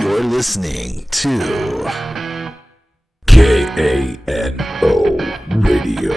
You're listening to KANO Radio.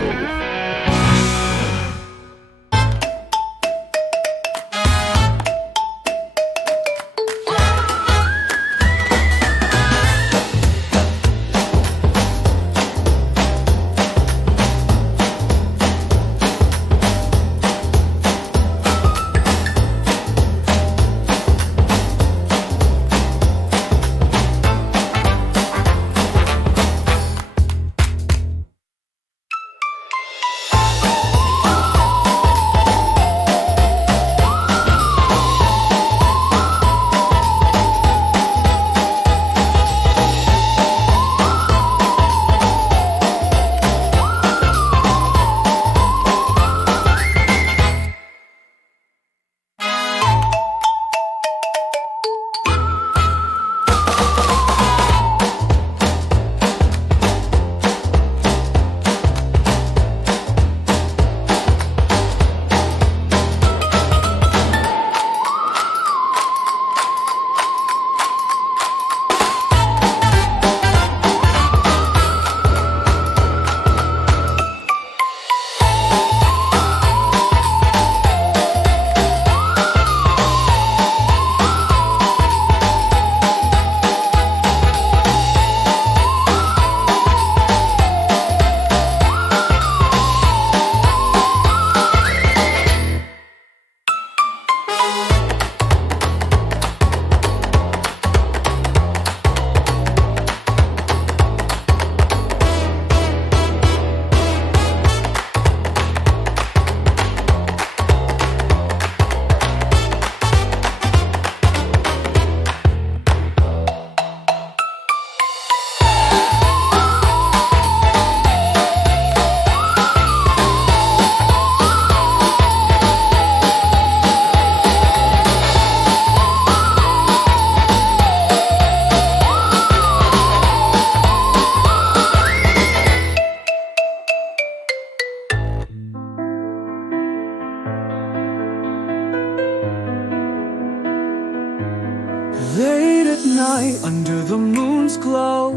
Late at night, under the moon's glow,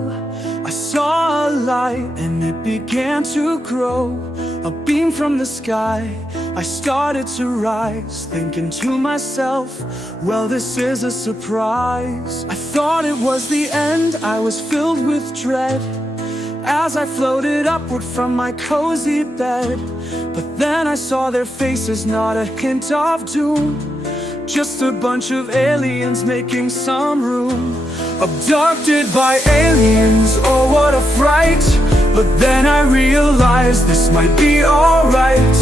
I saw a light and it began to grow. A beam from the sky, I started to rise, thinking to myself, well, this is a surprise. I thought it was the end, I was filled with dread as I floated upward from my cozy bed. But then I saw their faces, not a hint of doom, just a bunch of aliens making some room. Abducted by aliens, oh what a fright. But then I realized this might be alright.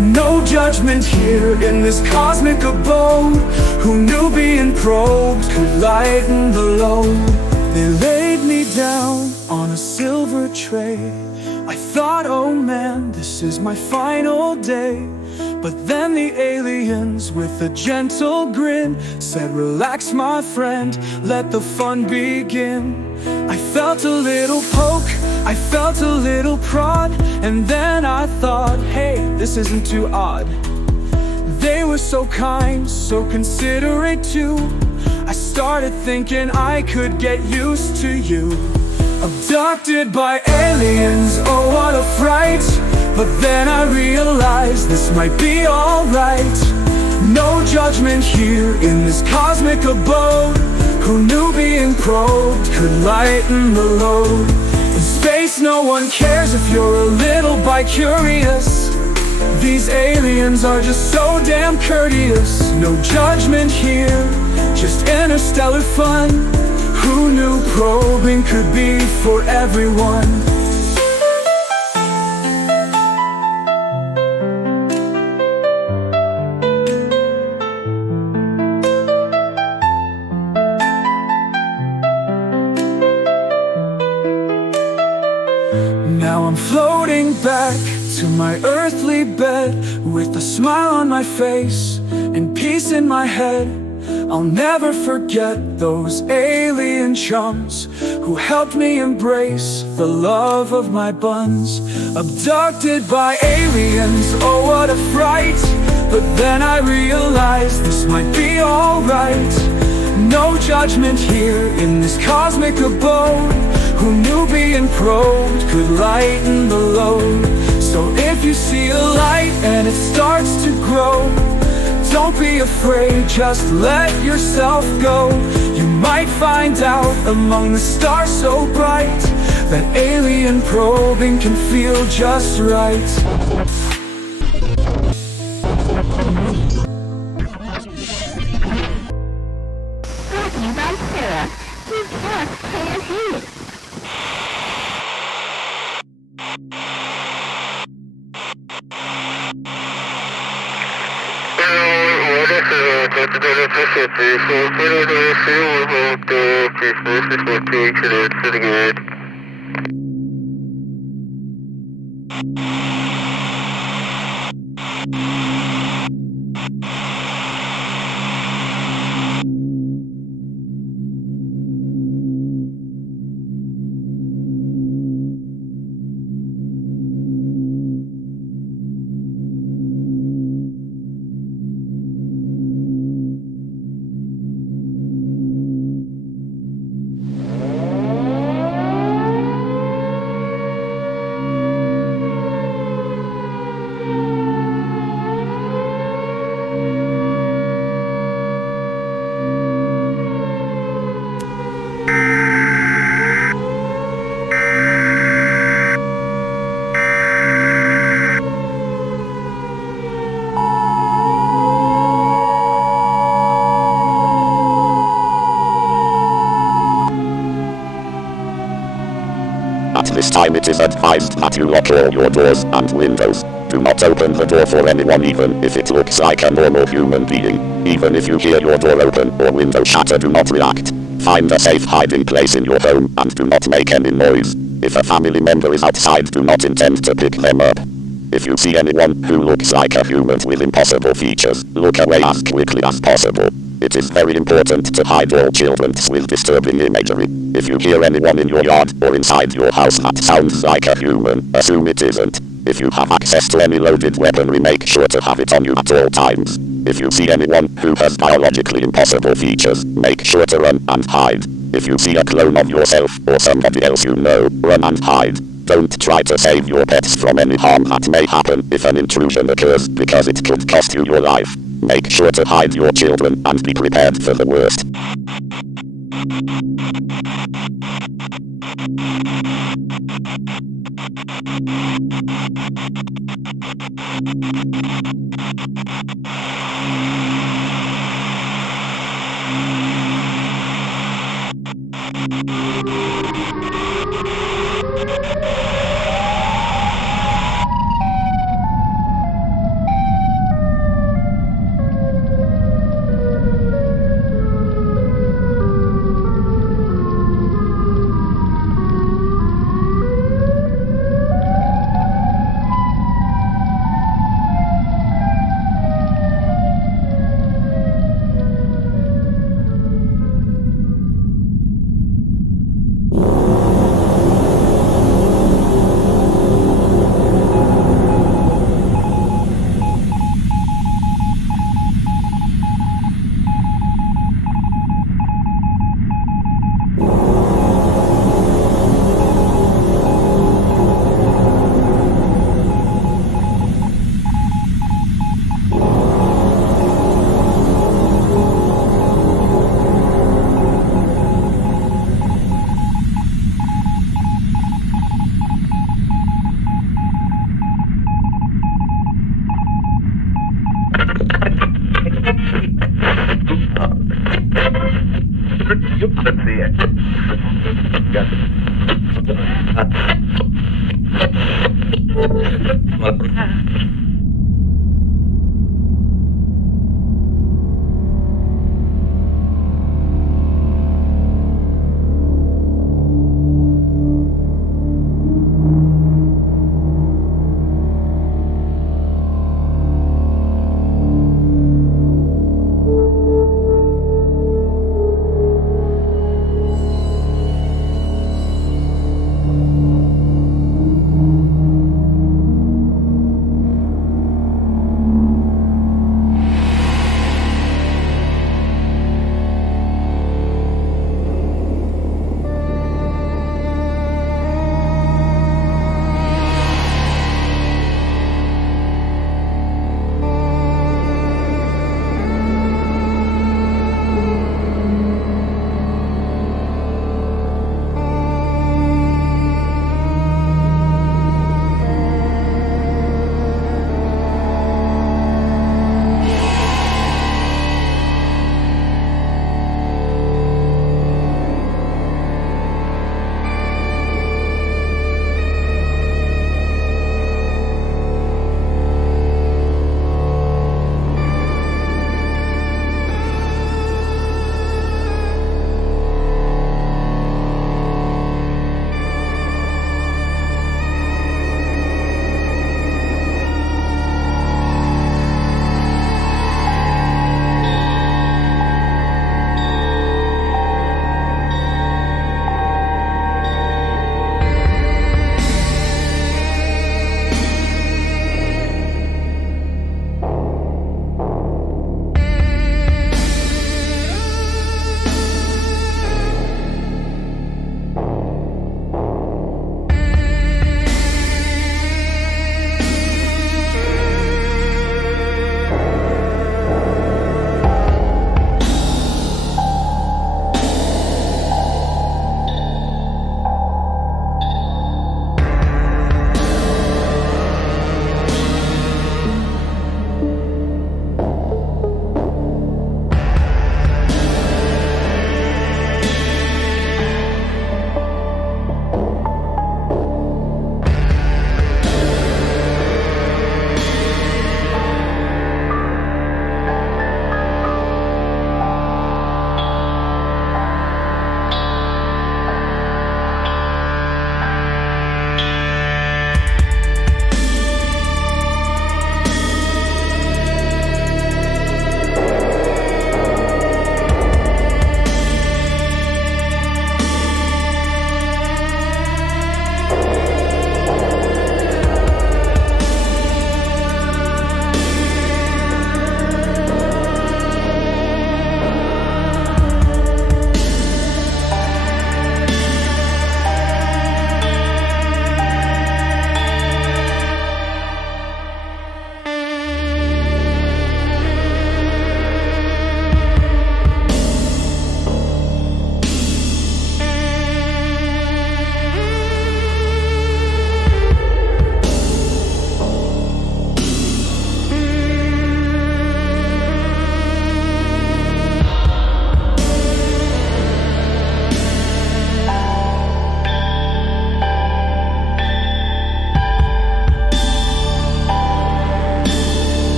No judgment here in this cosmic abode. Who knew being probed could lighten the load? They laid me down on a silver tray. I thought, oh man, this is my final day. But then the aliens, with a gentle grin, said, relax my friend, let the fun begin. I felt a little poke, I felt a little prod, and then I thought, hey, this isn't too odd. They were so kind, so considerate too. I started thinking I could get used to you. Abducted by aliens, oh what a fright. But then I realized this might be alright. No judgment here in this cosmic abode. Who knew being probed could lighten the load? In space no one cares if you're a little bi-curious. These aliens are just so damn courteous. No judgment here, just interstellar fun. Who knew probing could be for everyone? Now I'm floating back to my earthly bed with a smile on my face and peace in my head. I'll never forget those alien chums who helped me embrace the love of my buns. Abducted by aliens, oh what a fright. But then I realized this might be alright. No judgment here in this cosmic abode. Who knew being probed could lighten the load? So if you see a light and it starts to grow, don't be afraid, just let yourself go. You might find out among the stars so bright that alien probing can feel just right. At this time it is advised that you lock all your doors and windows. Do not open the door for anyone even if it looks like a normal human being. Even if you hear your door open or window shatter, do not react. Find a safe hiding place in your home and do not make any noise. If a family member is outside, do not intend to pick them up. If you see anyone who looks like a human with impossible features, look away as quickly as possible. It is very important to hide all children with disturbing imagery. If you hear anyone in your yard or inside your house that sounds like a human, assume it isn't. If you have access to any loaded weaponry, make sure to have it on you at all times. If you see anyone who has biologically impossible features, make sure to run and hide. If you see a clone of yourself or somebody else you know, run and hide. Don't try to save your pets from any harm that may happen if an intrusion occurs, because it could cost you your life. Make sure to hide your children and be prepared for the worst.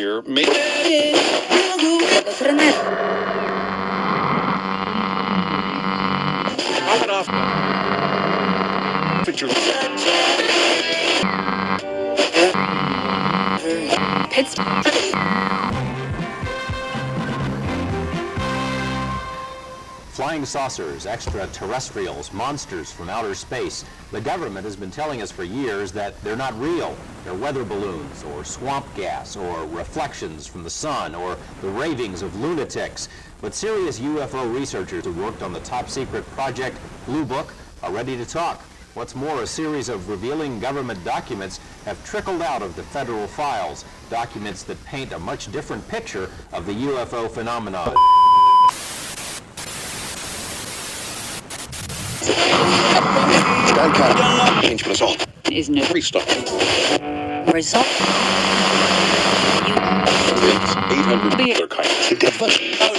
year may... Flying saucers, extraterrestrials, monsters from outer space. The government has been telling us for years that they're not real. They're weather balloons, or swamp gas, or reflections from the sun, or the ravings of lunatics. But serious UFO researchers who worked on the top-secret Project Blue Book are ready to talk. What's more, a series of revealing government documents have trickled out of the federal files, documents that paint a much different picture of the UFO phenomenon. Is no Restart. result. It's 800 other kinds. Only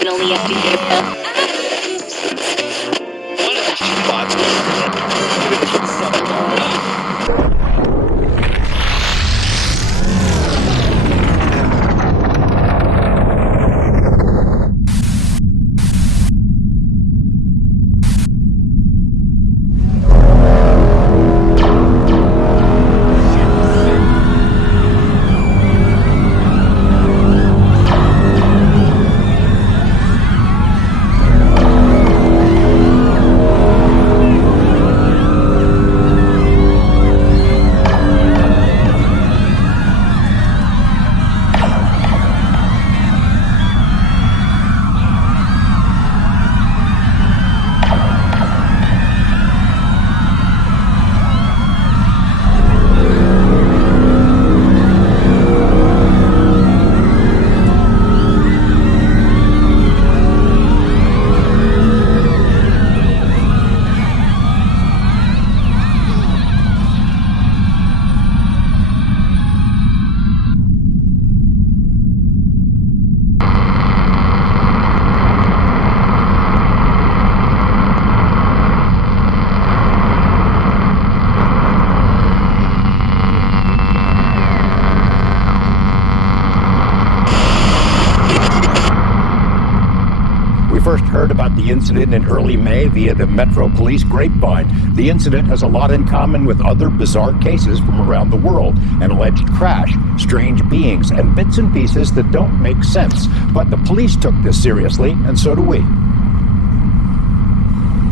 first heard about the incident in early May via the Metro Police grapevine. The incident has a lot in common with other bizarre cases from around the world. An alleged crash, strange beings, and bits and pieces that don't make sense. But the police took this seriously, and so do we.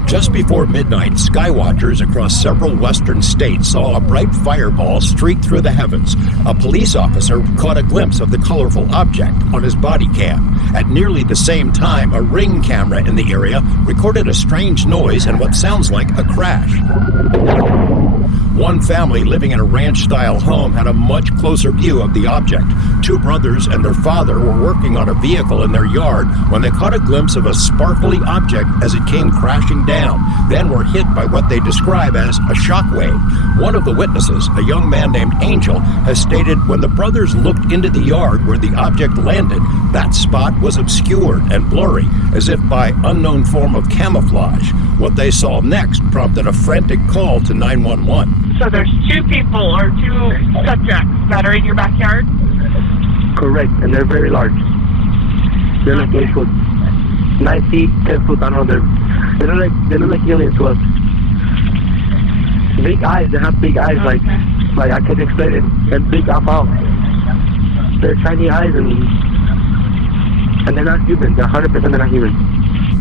Just before midnight, skywatchers across several western states saw a bright fireball streak through the heavens. A police officer caught a glimpse of the colorful object on his body cam. At nearly the same time, a Ring camera in the area recorded a strange noise and what sounds like a crash. One family living in a ranch-style home had a much closer view of the object. Two brothers and their father were working on a vehicle in their yard when they caught a glimpse of a sparkly object as it came crashing down, then were hit by what they describe as a shockwave. One of the witnesses, a young man named Angel, has stated when the brothers looked into the yard where the object landed, that spot was obscured and blurry, as if by unknown form of camouflage. What they saw next prompted a frantic call to 911. So there's two people or two subjects that are in your backyard? Correct, and they're very large. They're like 8 foot, 9 feet, 10 foot. I don't know. They look like aliens to us. Big eyes. They have big eyes, Okay. like I can't explain it. And big eyebrows. They're tiny eyes, and they're not human. They're 100% they're not human.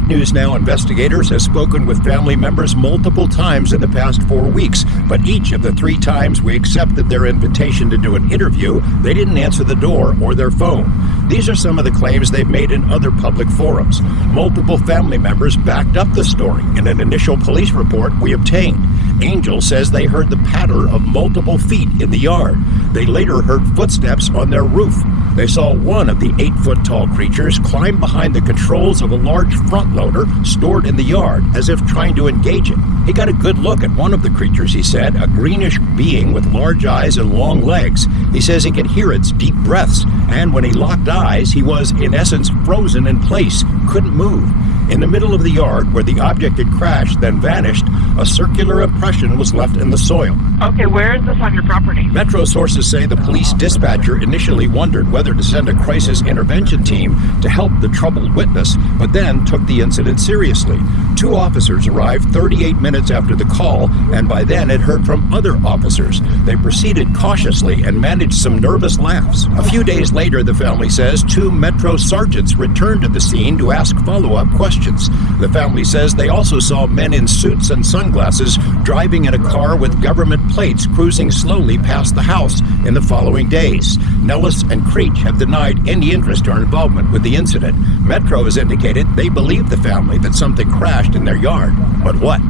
News Now investigators have spoken with family members multiple times in the past 4 weeks, but each of the 3 times we accepted their invitation to do an interview, they didn't answer the door or their phone. These are some of the claims they've made in other public forums. Multiple family members backed up the story in an initial police report we obtained. Angel says they heard the patter of multiple feet in the yard. They later heard footsteps on their roof. They saw one of the 8-foot-tall creatures climb behind the controls of a large front loader stored in the yard, as if trying to engage it. He got a good look at one of the creatures, he said, a greenish being with large eyes and long legs. He says he could hear its deep breaths, and when he locked eyes, he was, in essence, frozen in place, couldn't move. In the middle of the yard, where the object had crashed, then vanished, a circular impression was left in the soil. Okay, where is this on your property? Metro sources say the police dispatcher initially wondered whether to send a crisis intervention team to help the troubled witness, but then took the incident seriously. 2 officers arrived 38 minutes after the call, and by then had heard from other officers. They proceeded cautiously and managed some nervous laughs. A few days later, the family says 2 Metro sergeants returned to the scene to ask follow-up questions. The family says they also saw men in suits and sunglasses driving in a car with government plates cruising slowly past the house in the following days. Nellis and Creech have denied any interest or involvement with the incident. Metro has indicated they believe the family that something crashed in their yard. But what?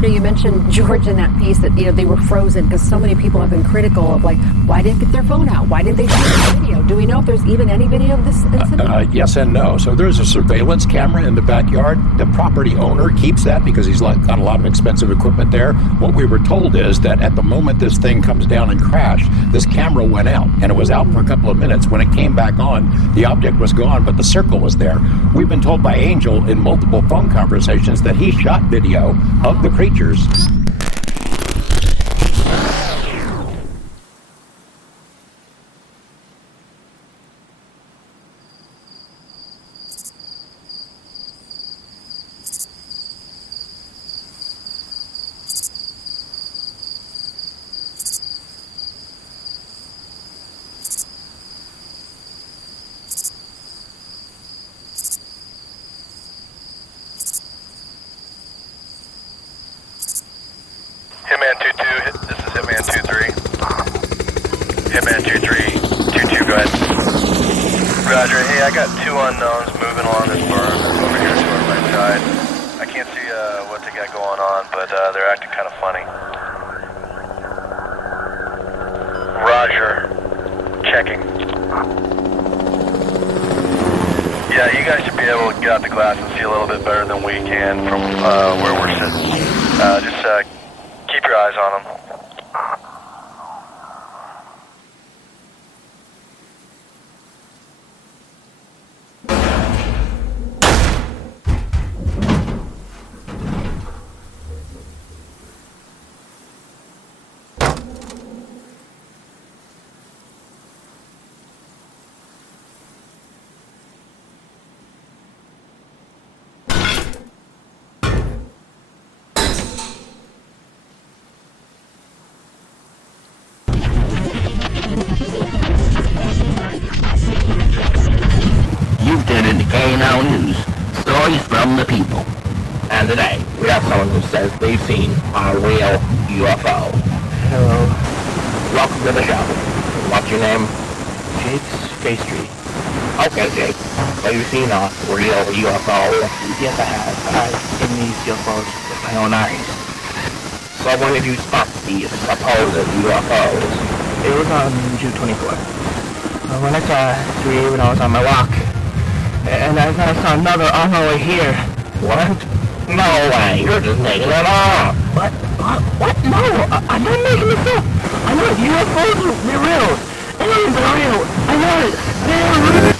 You mentioned, George, in that piece that, they were frozen because so many people have been critical of, why didn't they get their phone out? Why didn't they shoot the video? Do we know if there's even any video of this incident? Yes and no. So there's a surveillance camera in the backyard. The property owner keeps that because he's got a lot of expensive equipment there. What we were told is that at the moment this thing comes down and crashed, this camera went out, and it was out for a couple of minutes. When it came back on, the object was gone, but the circle was there. We've been told by Angel in multiple phone conversations that he shot video of the creatures. Hitman 2-2, this is Hitman 2-3. Hitman 2-3, 2-2, go ahead. Roger, hey, I got 2 unknowns moving along this berm that's over here toward my side. I can't see what they got going on, but they're acting kind of funny. Roger, checking. Yeah, you guys should be able to get out the glass and see a little bit better than we can from where we're sitting. Just keep your eyes on them. You've tuned into KNO News, stories from the people. And today, we have someone who says they've seen a real UFO. Hello. Welcome to the show. What's your name? Jake's Face Street. Okay, Jake. Have you seen a real UFO? Yes, I have. I've seen these UFOs with my own eyes. So when did you spot these supposed UFOs? It was on June 24th. When I saw 3 when I was on my walk. And I saw another on my way here. What? No way, you're just making it up. What? No, I'm not making this up. I know UFOs are real. Aliens are real. I know it. They're real.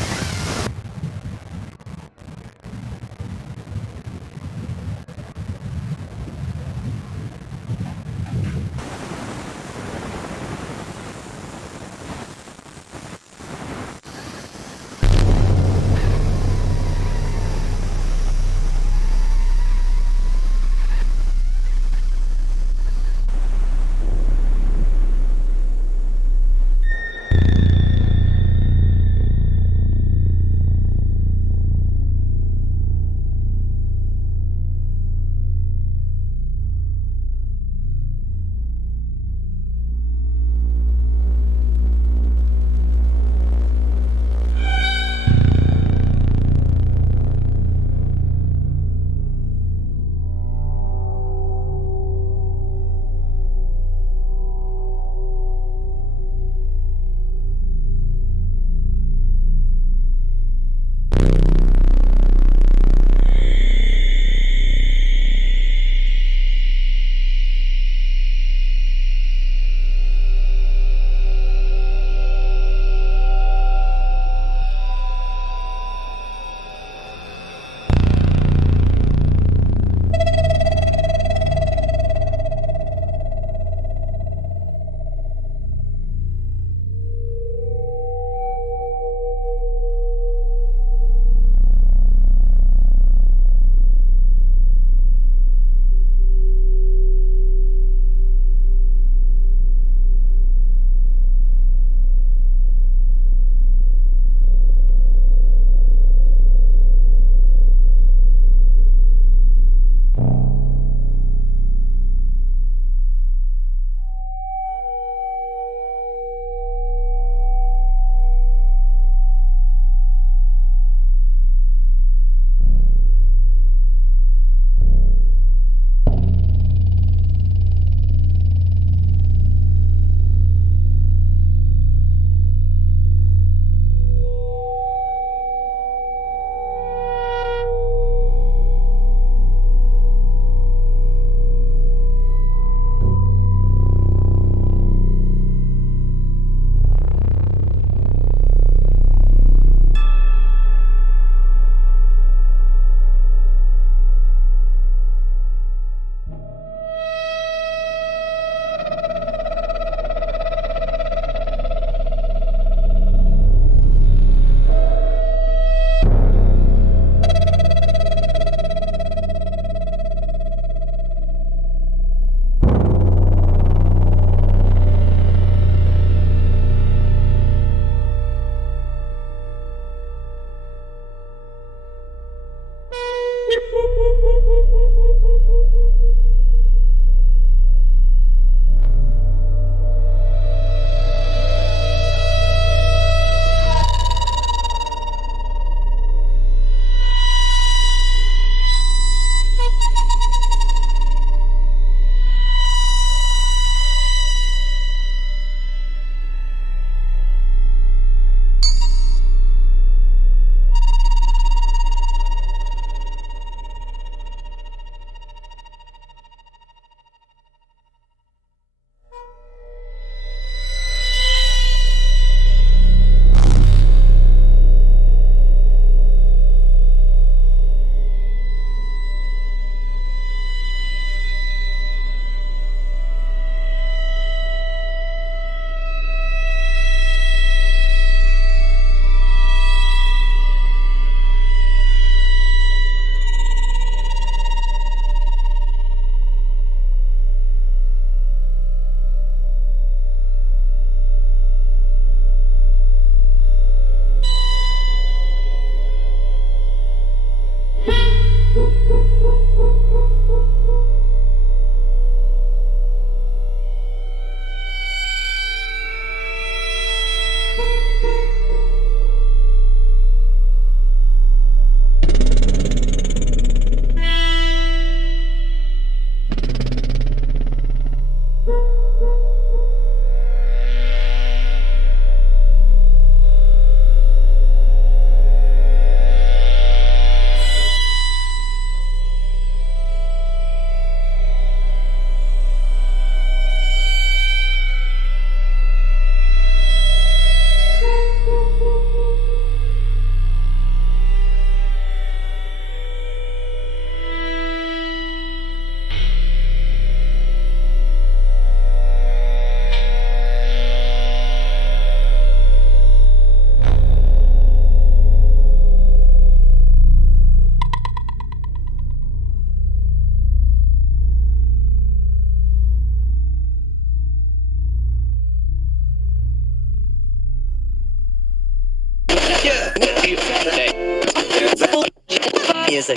is a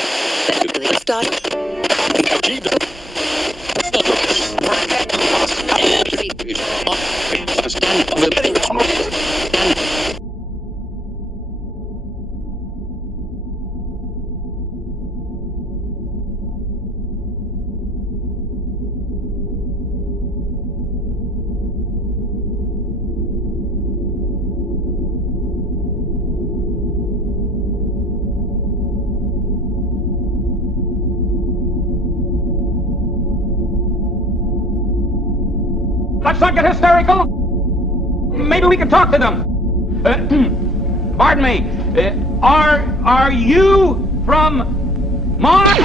start. Let's not get hysterical. Maybe we can talk to them. Pardon me. Are you from Mars?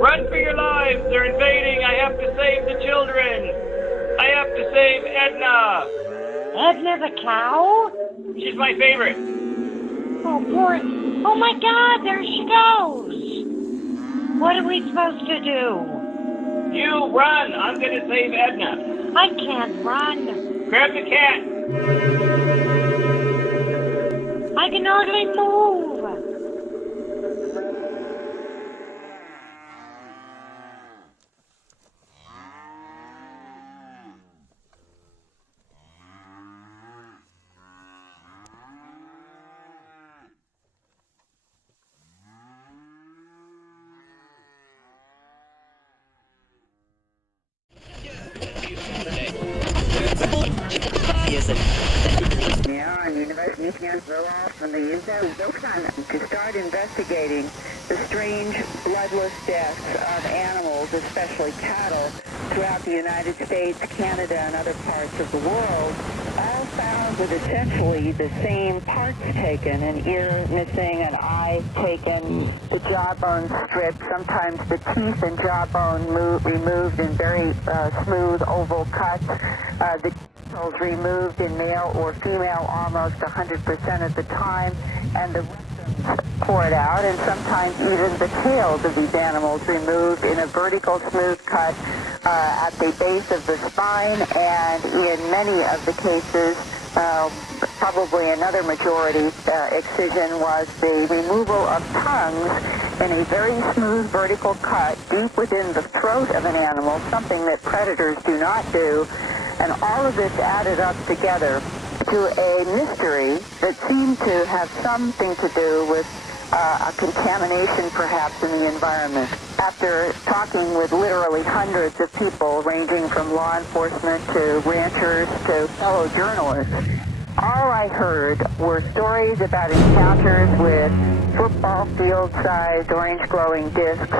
Run for your lives! They're invading! I have to save the children! I have to save Edna! Edna the cow? She's my favorite. Oh, poor... Oh my God, there she goes! What are we supposed to do? You run! I'm gonna save Edna. I can't run. Grab the cat! I can hardly move. Yeah, and you can't go off and they use those kind of to start investigating the strange bloodless deaths of animals, especially cattle, throughout the United States, Canada, and other parts of the world, all found with essentially the same parts taken: an ear missing, an eye taken, the jawbone stripped, sometimes the teeth and jawbone removed in very smooth oval cuts, the genitals removed in male or female almost 100% of the time, and the rectums poured out, and sometimes even the tails of these animals removed in a vertical smooth cut at the base of the spine, and in many of the cases, probably another majority excision was the removal of tongues in a very smooth vertical cut deep within the throat of an animal, something that predators do not do. And all of this added up together to a mystery that seemed to have something to do with a contamination perhaps in the environment. After talking with literally hundreds of people, ranging from law enforcement to ranchers to fellow journalists, all I heard were stories about encounters with football field-sized orange glowing discs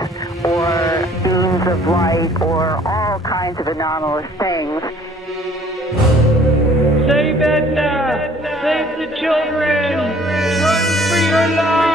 or beams of light or all kinds of anomalous things. Save Edna! Save the children! Run for your lives!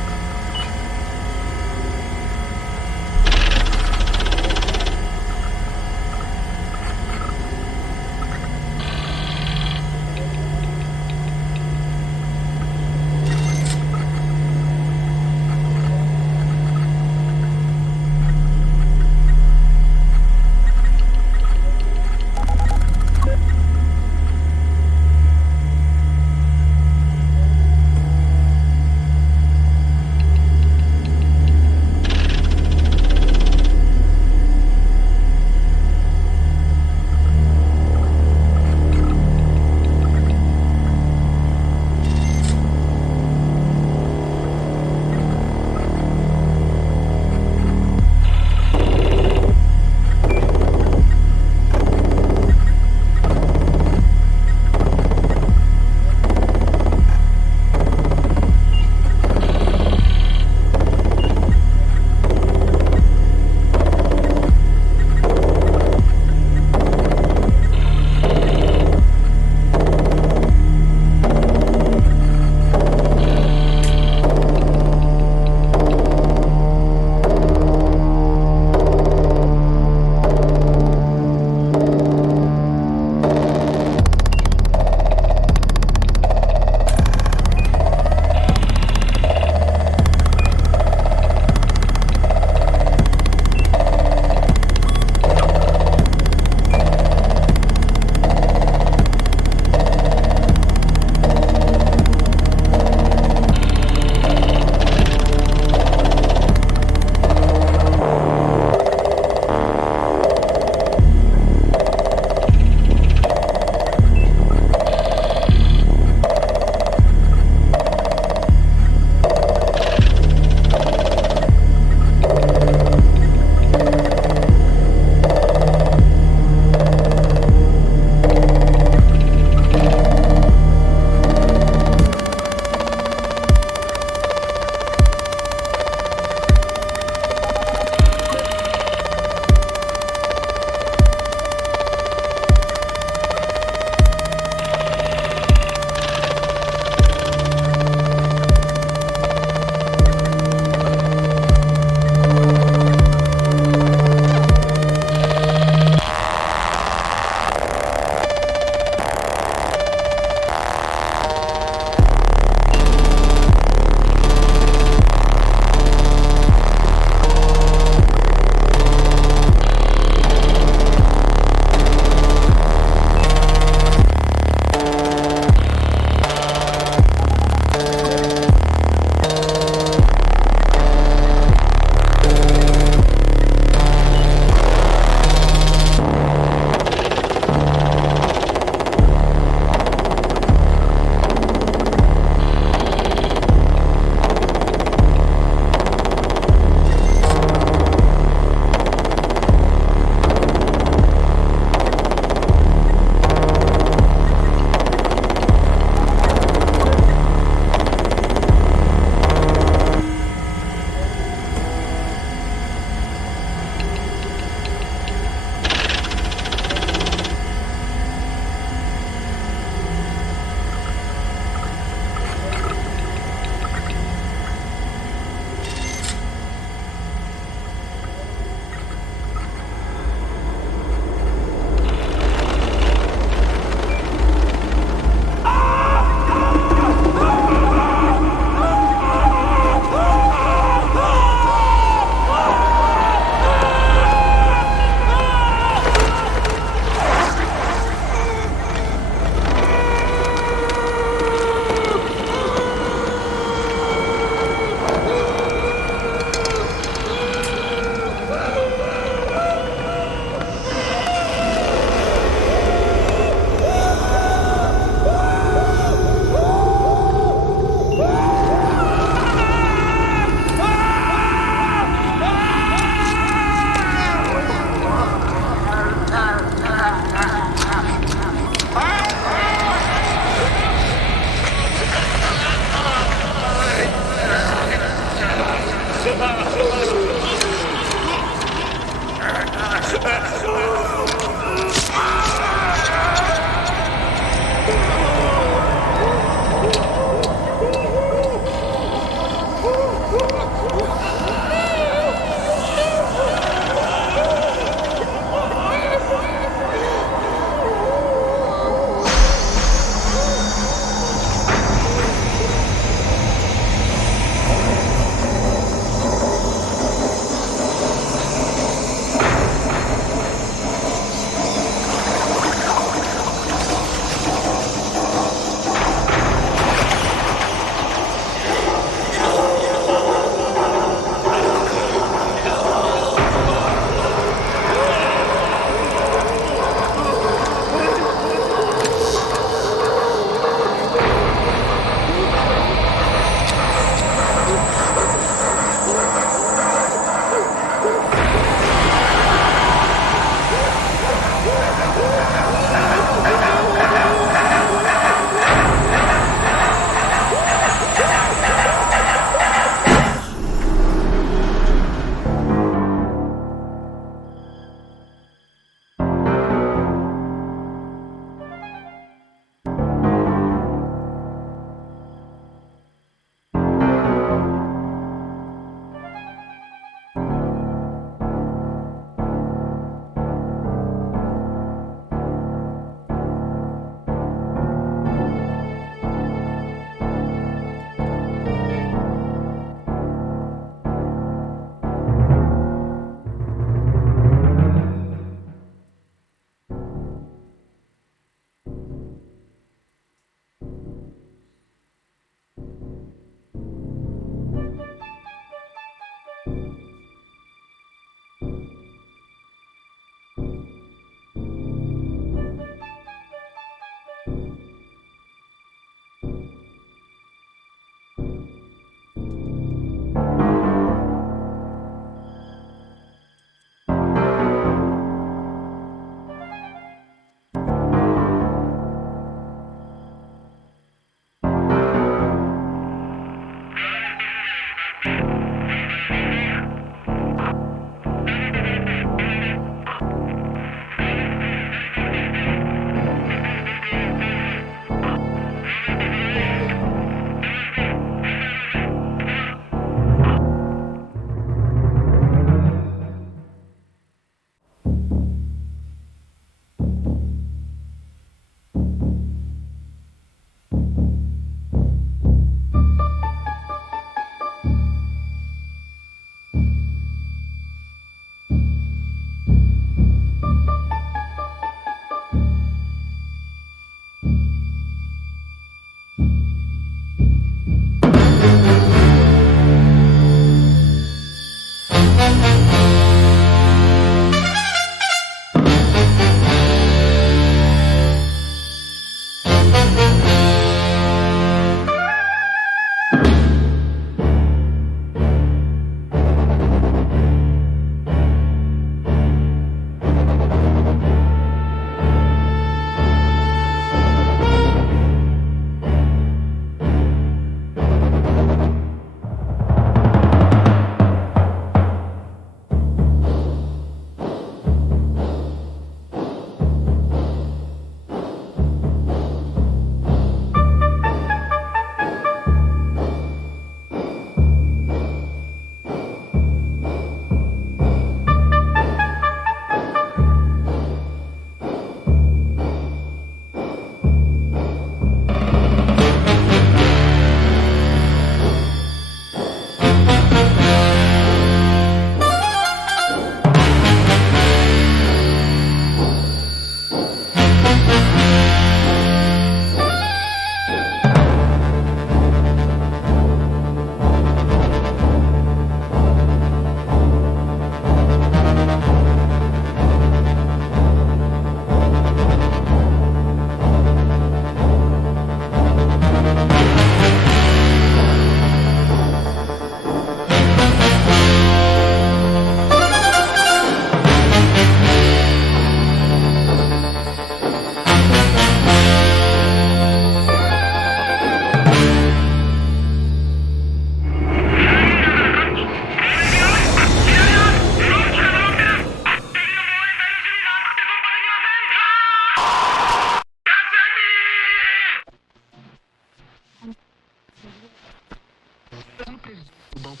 Vamos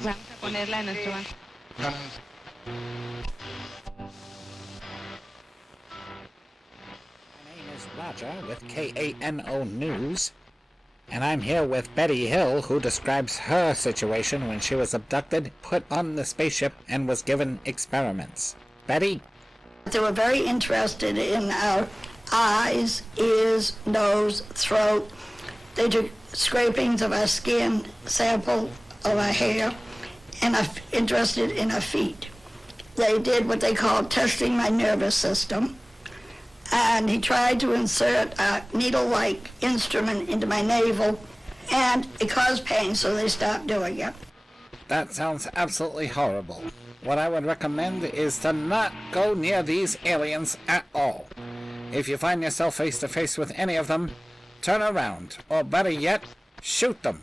a ponerla en nuestro... Roger with KANO News, and I'm here with Betty Hill, who describes her situation when she was abducted, put on the spaceship, and was given experiments. Betty? They were very interested in our eyes, ears, nose, throat. They took scrapings of our skin, sample of our hair, and are interested in our feet. They did what they called testing my nervous system. And he tried to insert a needle-like instrument into my navel, and it caused pain, so they stopped doing it. That sounds absolutely horrible. What I would recommend is to not go near these aliens at all. If you find yourself face to face with any of them, turn around, or better yet, shoot them.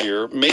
here may